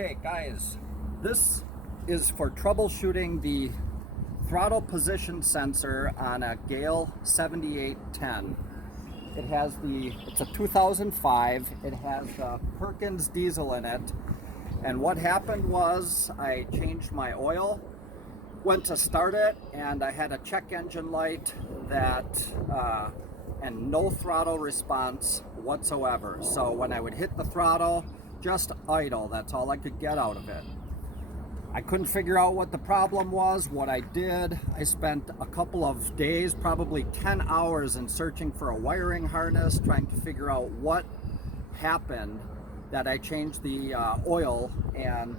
Okay guys, this is for troubleshooting the throttle position sensor on a Gehl 7810. It's a 2005, it has Perkins diesel in it, and what happened was I changed my oil, went to start it, and I had a check engine light and no throttle response whatsoever. So when I would hit the throttle, just idle. That's all I could get out of it. I couldn't figure out what the problem was. What I did, I spent a couple of days, probably 10 hours, in searching for a wiring harness, trying to figure out what happened that I changed the oil and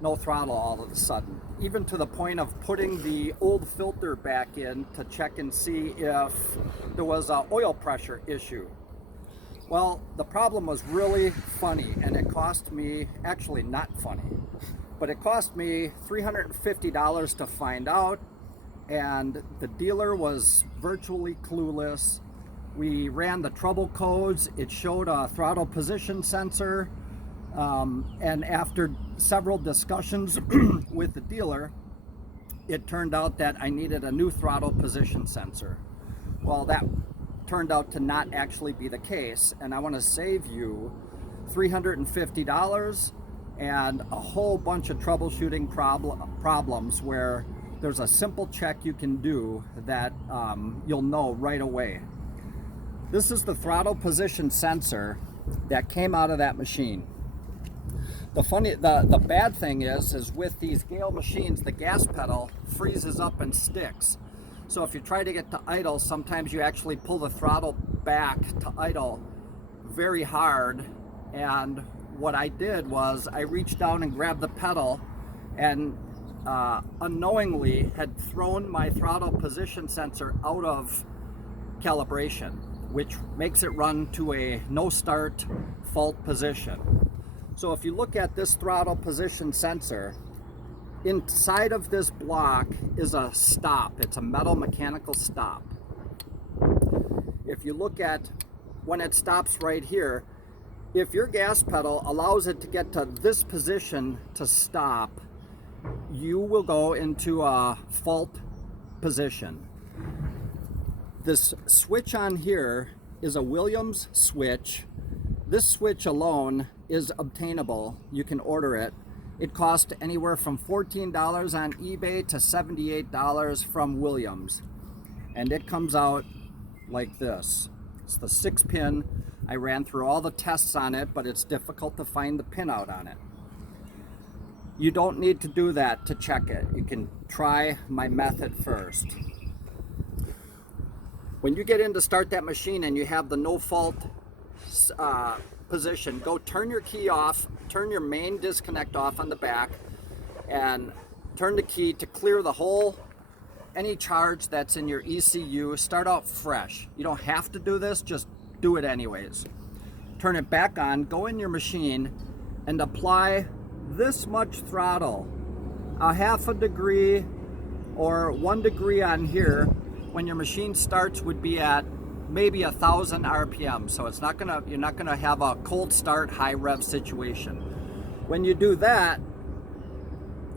no throttle all of a sudden. Even to the point of putting the old filter back in to check and see if there was an oil pressure issue. Well, the problem was really funny, and it cost me, actually not funny, but it cost me $350 to find out, and the dealer was virtually clueless. We ran the trouble codes. It showed a throttle position sensor, and after several discussions with the dealer, it turned out that I needed a new throttle position sensor. Well, that turned out to not actually be the case, and I want to save you $350 and a whole bunch of troubleshooting problems where there's a simple check you can do that you'll know right away. This is the throttle position sensor that came out of that machine. The bad thing is with these Gehl machines, the gas pedal freezes up and sticks. So if you try to get to idle, sometimes you actually pull the throttle back to idle very hard. And what I did was I reached down and grabbed the pedal and unknowingly had thrown my throttle position sensor out of calibration, which makes it run to a no start fault position. So if you look at this throttle position sensor, inside of this block is a stop. It's a metal mechanical stop. If you look at when it stops right here, if your gas pedal allows it to get to this position to stop, you will go into a fault position. This switch on here is a Williams switch. This switch alone is obtainable. You can order it. It costs anywhere from $14 on eBay to $78 from Williams. And it comes out like this. It's the 6-pin. I ran through all the tests on it, but it's difficult to find the pin out on it. You don't need to do that to check it. You can try my method first. When you get in to start that machine and you have the no fault position, go turn your key off, turn your main disconnect off on the back, and turn the key to clear the whole, any charge that's in your ECU. Start out fresh. You don't have to do this, just do it anyways. Turn it back on, go in your machine, and apply this much throttle, a half a degree or 1 degree on here. When your machine starts would be at maybe 1,000 RPM, so you're not gonna have a cold start, high rev situation. When you do that,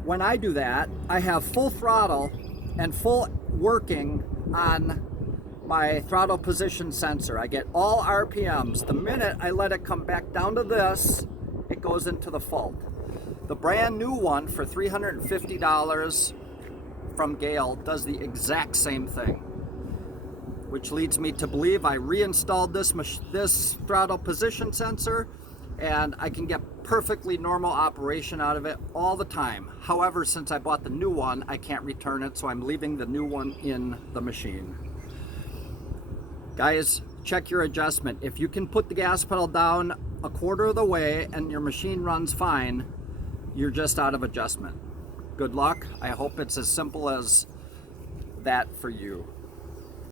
when I do that, I have full throttle and full working on my throttle position sensor. I get all RPMs. The minute I let it come back down to this, it goes into the fault. The brand new one for $350 from Gehl does the exact same thing, which leads me to believe I reinstalled this throttle position sensor, and I can get perfectly normal operation out of it all the time. However, since I bought the new one, I can't return it, so I'm leaving the new one in the machine. Guys, check your adjustment. If you can put the gas pedal down a quarter of the way and your machine runs fine, you're just out of adjustment. Good luck. I hope it's as simple as that for you.